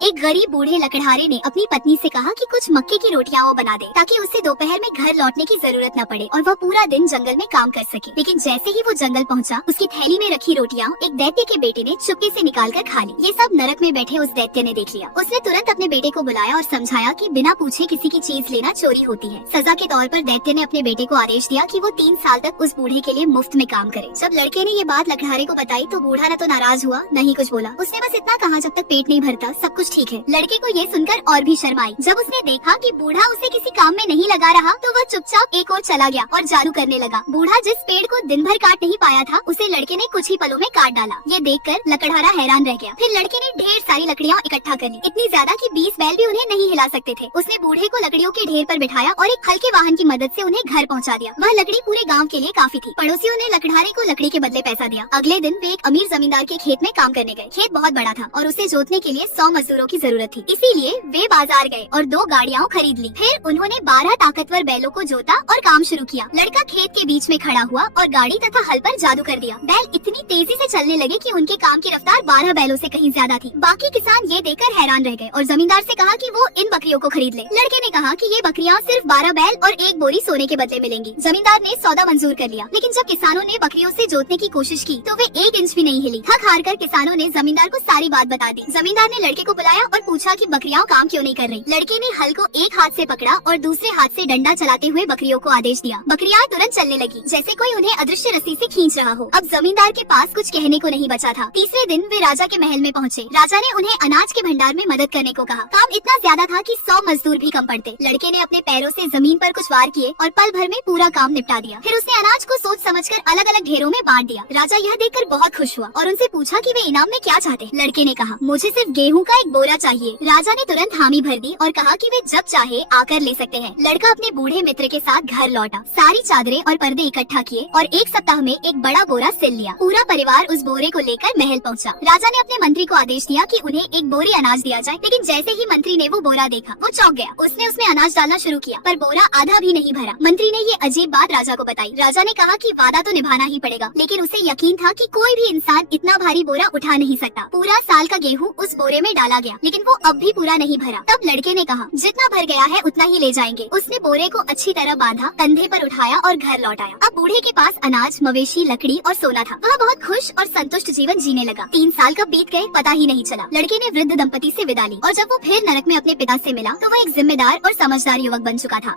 एक गरीब बूढ़े लकड़हारे ने अपनी पत्नी से कहा कि कुछ मक्के की रोटियां वो बना दे ताकि उसे दोपहर में घर लौटने की जरूरत न पड़े और वह पूरा दिन जंगल में काम कर सके। लेकिन जैसे ही वो जंगल पहुंचा, उसकी थैली में रखी रोटियां एक दैत्य के बेटे ने चुपके से निकाल कर खा ली। ये सब नरक में बैठे उस दैत्य ने देख लिया। उसने तुरंत अपने बेटे को बुलाया और समझाया कि बिना पूछे किसी की चीज लेना चोरी होती है। सजा के तौर पर दैत्य ने अपने बेटे को आदेश दिया कि वो 3 साल तक उस बूढ़े के लिए मुफ्त में काम करे। जब लड़के ने ये बात लकड़हारे को बताई तो बूढ़ा न तो नाराज हुआ न ही कुछ बोला। उसने बस इतना कहा, जब तक पेट नहीं भरता सब कुछ ठीक है। लड़के को ये सुनकर और भी शर्म आई। जब उसने देखा कि बूढ़ा उसे किसी काम में नहीं लगा रहा तो वह चुपचाप एक ओर चला गया और जादू करने लगा। बूढ़ा जिस पेड़ को दिन भर काट नहीं पाया था, उसे लड़के ने कुछ ही पलों में काट डाला। ये देखकर लकड़हारा हैरान रह गया। फिर लड़के ने ढेर सारी लकड़ियाँ इकट्ठा कर ली, इतनी ज्यादा कि 20 बैल भी उन्हें नहीं हिला सकते थे। उसने बूढ़े को लकड़ियों के ढेर पर बिठाया और एक हल्के वाहन की मदद से उन्हें घर पहुँचा दिया। वह लकड़ी पूरे गाँव के लिए काफी थी। पड़ोसियों ने लकड़हारे को लकड़ी के बदले पैसा दिया। अगले दिन वे एक अमीर जमींदार के खेत में काम करने गए। खेत बहुत बड़ा था और उसे जोतने के लिए 100 मजदूरों की जरूरत थी। इसीलिए वे बाजार गए और 2 गाड़ियां खरीद ली। फिर उन्होंने 12 ताकतवर बैलों को जोता और काम शुरू किया। लड़का खेत के बीच में खड़ा हुआ और गाड़ी तथा हल पर जादू कर दिया। बैल इतनी तेजी से चलने लगे कि उनके काम की रफ्तार 12 बैलों से कहीं ज्यादा थी। बाकी किसान ये देखकर हैरान रह गए और जमींदार से कहा कि वो इन बकरियों को खरीद ले। लड़के ने कहा कि ये बकरियां सिर्फ 12 बैल और 1 बोरी सोने के बदले मिलेंगी। जमींदार ने सौदा मंजूर कर लिया। लेकिन जब किसानों ने बकरियों से जोतने की कोशिश की तो वे 1 इंच भी नहीं हिली। थक हार कर किसानों ने जमींदार को सारी बात बता दी। जमींदार ने लड़के को बुलाया और पूछा कि बकरियां काम क्यों नहीं कर रही। लड़के ने हल को एक हाथ से पकड़ा और दूसरे हाथ से डंडा चलाते हुए बकरियों को आदेश दिया। बकरियां तुरंत चलने लगी, जैसे कोई उन्हें अदृश्य रस्सी से खींच रहा हो। अब जमींदार के पास कुछ कहने को नहीं बचा था। तीसरे दिन वे राजा के महल में पहुँचे। राजा ने उन्हें अनाज के भंडार में मदद करने को कहा। काम इतना ज्यादा था कि 100 मजदूर भी कम पड़ते। लड़के ने अपने पैरों से जमीन पर कुछ वार किए और पल भर में पूरा काम निपटा दिया। फिर उसने अनाज को सोच समझकर अलग अलग ढेरों में बांट दिया। राजा यह देखकर बहुत खुश हुआ और उनसे पूछा कि वे इनाम में क्या चाहते। लड़के ने कहा, मुझे सिर्फ गेहूं का एक बोरा चाहिए। राजा ने तुरंत हामी भर दी और कहा कि वे जब चाहे आकर ले सकते हैं। लड़का अपने बूढ़े मित्र के साथ घर लौटा, सारी चादरें और पर्दे इकट्ठा किए और 1 सप्ताह में एक बड़ा बोरा सिल लिया। पूरा परिवार उस बोरे को लेकर महल पहुंचा। राजा ने अपने मंत्री को आदेश दिया कि उन्हें एक बोरी अनाज दिया जाए। लेकिन जैसे ही मंत्री ने वो बोरा देखा, वो चौंक गया। उसने उसमें अनाज डालना शुरू किया पर बोरा आधा भी नहीं भरा। मंत्री ने ये अजीब बात राजा को बताई। राजा ने कहा कि वादा तो निभाना ही पड़ेगा, लेकिन उसे यकीन था कि कोई भी इंसान इतना भारी बोरा उठा नहीं सकता। पूरा साल का गेहूँ उस बोरे में डाला गया, लेकिन वो अब भी पूरा नहीं भरा। तब लड़के ने कहा, जितना भर गया है उतना ही ले जाएंगे। उसने बोरे को अच्छी तरह बांधा, कंधे पर उठाया और घर लौटाया। अब बूढ़े के पास अनाज, मवेशी, लकड़ी और सोना था। वह बहुत खुश और संतुष्ट जीवन जीने लगा। 3 साल कब बीत गए पता ही नहीं चला। लड़के ने वृद्ध दंपति से विदा ली और जब वो फिर नरक में अपने पिता से मिला तो वह एक जिम्मेदार और समझदार युवक बन चुका था।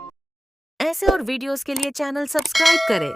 ऐसे और वीडियोस के लिए चैनल सब्सक्राइब करें।